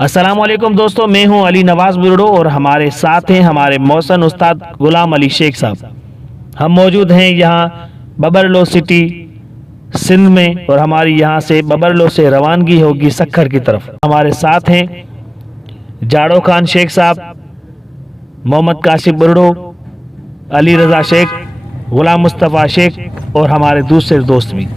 अस्सलामुअलैकुम दोस्तों, मैं हूं अली नवाज बुरडो और हमारे साथ हैं हमारे मौसन उस्ताद गुलाम अली शेख साहब। हम मौजूद हैं यहाँ बबरलो सिटी सिंध में और हमारी यहाँ से बबरलो से रवानगी होगी सक्खर की तरफ। हमारे साथ हैं जाड़ो खान शेख साहब, मोहम्मद काशिफ बुरडो, अली रजा शेख, गुलाम मुस्तफ़ा शेख और हमारे दूसरे दोस्त भी।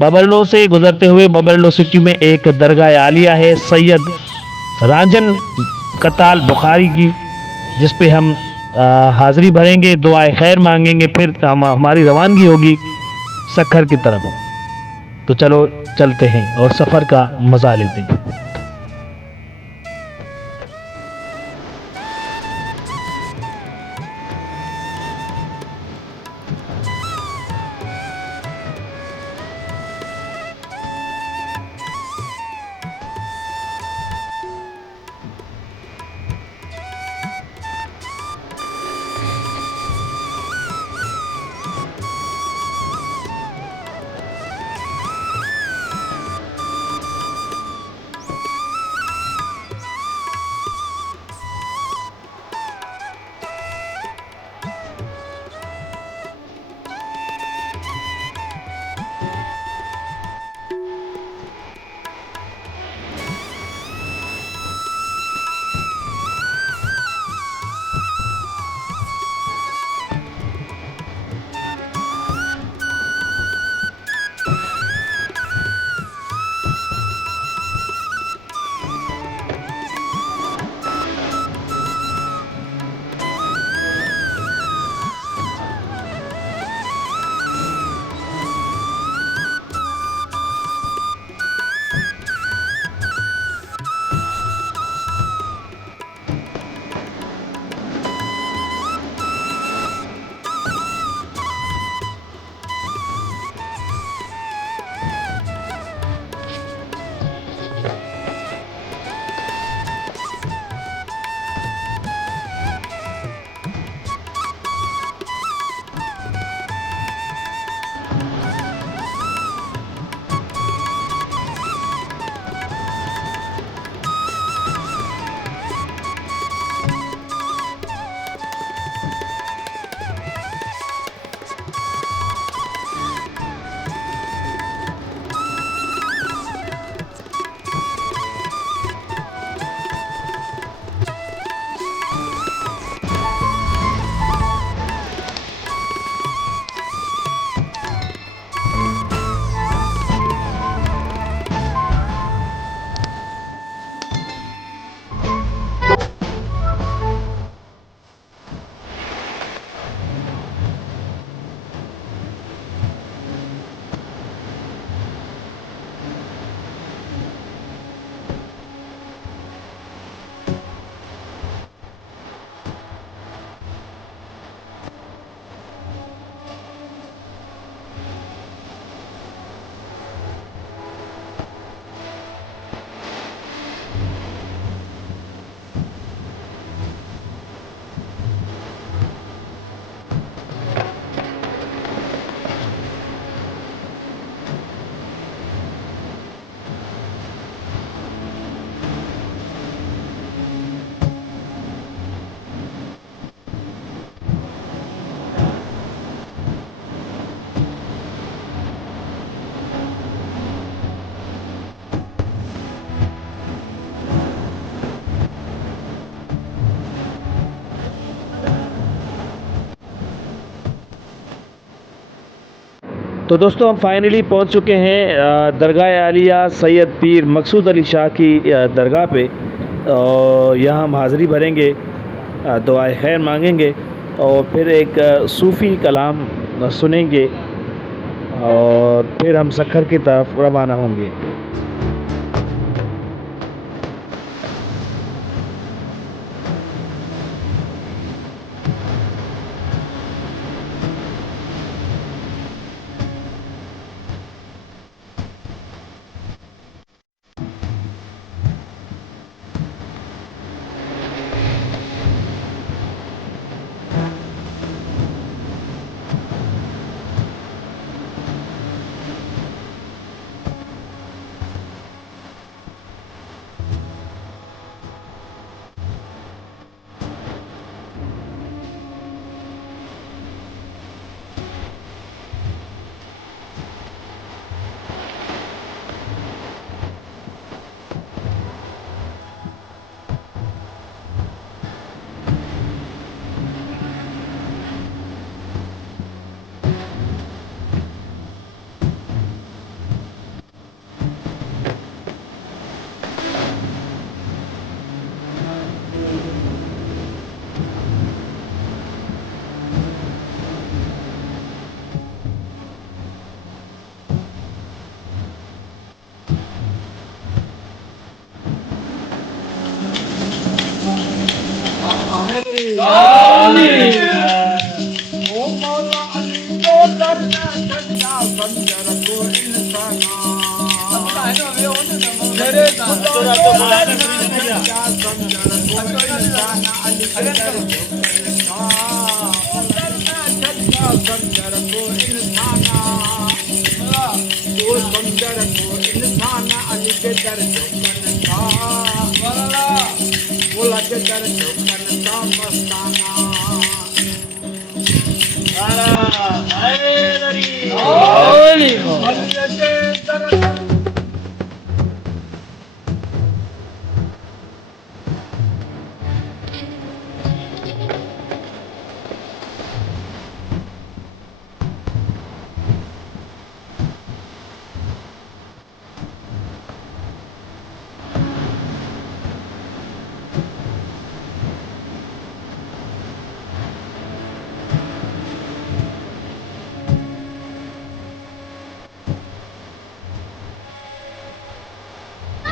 बबरलो से गुजरते हुए बबरलो सिटी में एक दरगाह आलिया है सैयद रांझन कताल बुखारी की, जिस पे हम हाज़िरी भरेंगे, दुआए खैर मांगेंगे, फिर हमारी रवानगी होगी सक्खर की तरफ। तो चलो चलते हैं और सफ़र का मज़ा लेते हैं। तो दोस्तों, हम फाइनली पहुंच चुके हैं दरगाह आलिया सैयद पीर मकसूद अली शाह की दरगाह पे। और यहाँ हम हाज़िरी भरेंगे, दुआए खैर मांगेंगे और फिर एक सूफ़ी कलाम सुनेंगे और फिर हम सक्खर की तरफ रवाना होंगे। ओ मौला अली तो दरना सच्चा बंदर को इंसाना मेरे खुदा तो दरना सच्चा बंदर को इंसाना अली के दर दरना सच्चा बंदर को इंसाना वो बंदर को इंसाना अली के दर बोला के दर मस्ताना नारा हैदरी अली के दर